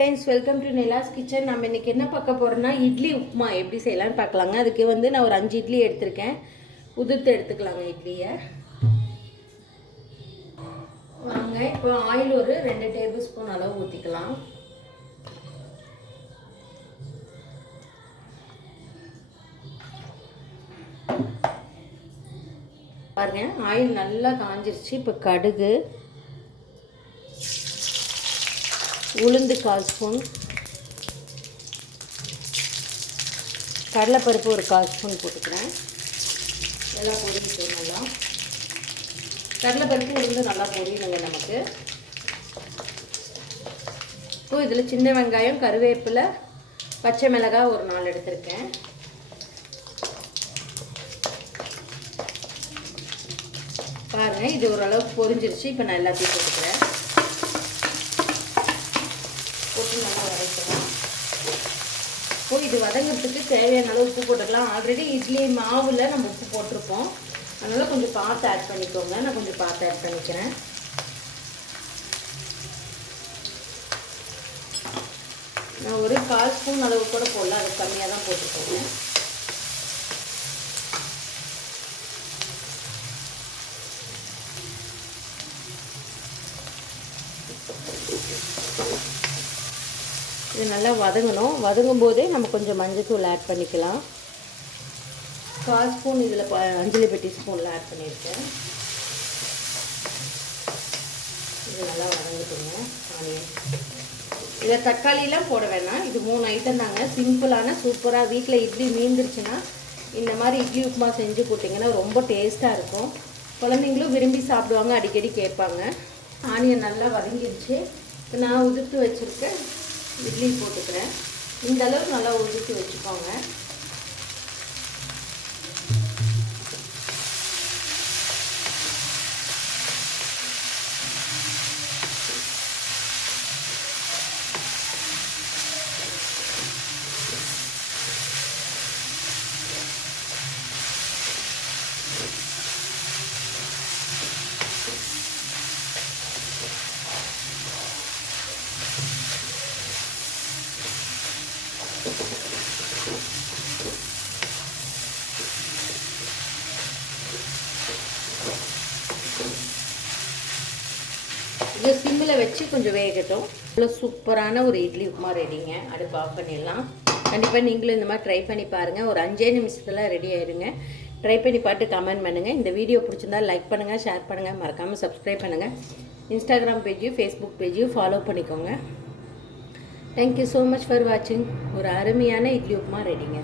Friends, welcome to Nila's kitchen. நம்ம இன்றைக்கி என்ன பார்க்க போகிறோன்னா இட்லி உப்புமா எப்படி செய்யலான்னு பார்க்கலாங்க. அதுக்கு வந்து நான் ஒரு 5 இட்லி எடுத்திருக்கேன். உதிர்த்து எடுத்துக்கலாங்க இட்லியை. வாங்க இப்போ ஆயில் ஒரு 2 டேபிள் ஸ்பூன் அளவு ஊற்றிக்கலாம். பாருங்க, ஆயில் நல்லா காஞ்சிருச்சு. இப்போ கடுகு, உளுந்து 1/4 ஸ்பூன், கடலைப்பருப்பு ஒரு 1/4 ஸ்பூன் போட்டுக்கிறேன். எல்லாம் பொரியட்டும். நல்லா கடலைப்பருப்பு உளுந்து நல்லா பொரியணுங்க நமக்கு. இப்போ இதில் சின்ன வெங்காயம், கருவேப்பிலை, பச்சை மிளகாய் ஒரு 4 எடுத்திருக்கேன். பாருங்கள், இது ஓரளவுக்கு பொரிஞ்சிருச்சு. இப்போ நான் எல்லாத்தையும் போட்டுக்கிறேன். போட்டு நல்லா வதக்கலாம். இப்போ இது வதங்கிறதுக்கு தேவையான அளவு உப்பு போட்டுக்கலாம். ஆல்ரெடி இட்லி மாவில் நம்ம உப்பு போட்டிருப்போம், அதனால் கொஞ்சம் பார்த்து ஆட் பண்ணிக்கோங்க. நான் கொஞ்சம் பார்த்து ஆட் பண்ணிக்கிறேன். நான் ஒரு 1/4 ஸ்பூன் அளவு கூட போடல, அது கம்மியாக தான் போட்டுக்கோங்க. இது நல்லா வதங்கணும். வதங்கும் போதே நம்ம கொஞ்சம் மஞ்சள்தூள் ஆட் பண்ணிக்கலாம். 1/4 ஸ்பூன் இதில் அஞ்சலி பெட்டி ஸ்பூனில் ஆட் பண்ணியிருக்கேன். இது நல்லா வதங்கிட்டுங்க. ஆனியன், இதில் தக்காளிலாம் போட வேணாம். இது 3 ஐட்டம் தாங்க. சிம்பிளான சூப்பராக வீட்டில் இட்லி மீந்துருச்சுன்னா இந்த மாதிரி இட்லி உப்புமா செஞ்சு போட்டிங்கன்னா ரொம்ப டேஸ்ட்டாக இருக்கும். குழந்தைங்களும் விரும்பி சாப்பிடுவாங்க, அடிக்கடி கேட்பாங்க. ஆனியன் நல்லா வதங்கிடுச்சு. நான் உதிர்த்து வச்சுருக்கேன் இட்லி போட்டுக்கிறேன். இந்த அளவுக்கு நல்லா உதிர்த்து வச்சுக்கோங்க. இது சிம்மில் வச்சு கொஞ்சம் வேகட்டும். இவ்வளோ சூப்பரான ஒரு இட்லி உப்புமா ரெடிங்க. அடுப்பு ஆஃப் பண்ணிடலாம். கண்டிப்பாக நீங்களும் இந்த மாதிரி ட்ரை பண்ணி பாருங்கள். ஒரு 5 நிமிஷத்தில் ரெடி ஆயிடுங்க. ட்ரை பண்ணி பார்த்து கமெண்ட் பண்ணுங்கள். இந்த வீடியோ பிடிச்சிருந்தா லைக் பண்ணுங்கள், ஷேர் பண்ணுங்கள், மறக்காமல் சப்ஸ்கிரைப் பண்ணுங்கள். இன்ஸ்டாகிராம் பேஜையும் ஃபேஸ்புக் பேஜையும் ஃபாலோ பண்ணிக்கோங்க. தேங்க்யூ ஸோ மச் ஃபார் வாட்சிங். ஒரு அருமையான இட்லி உப்புமா ரெடிங்க.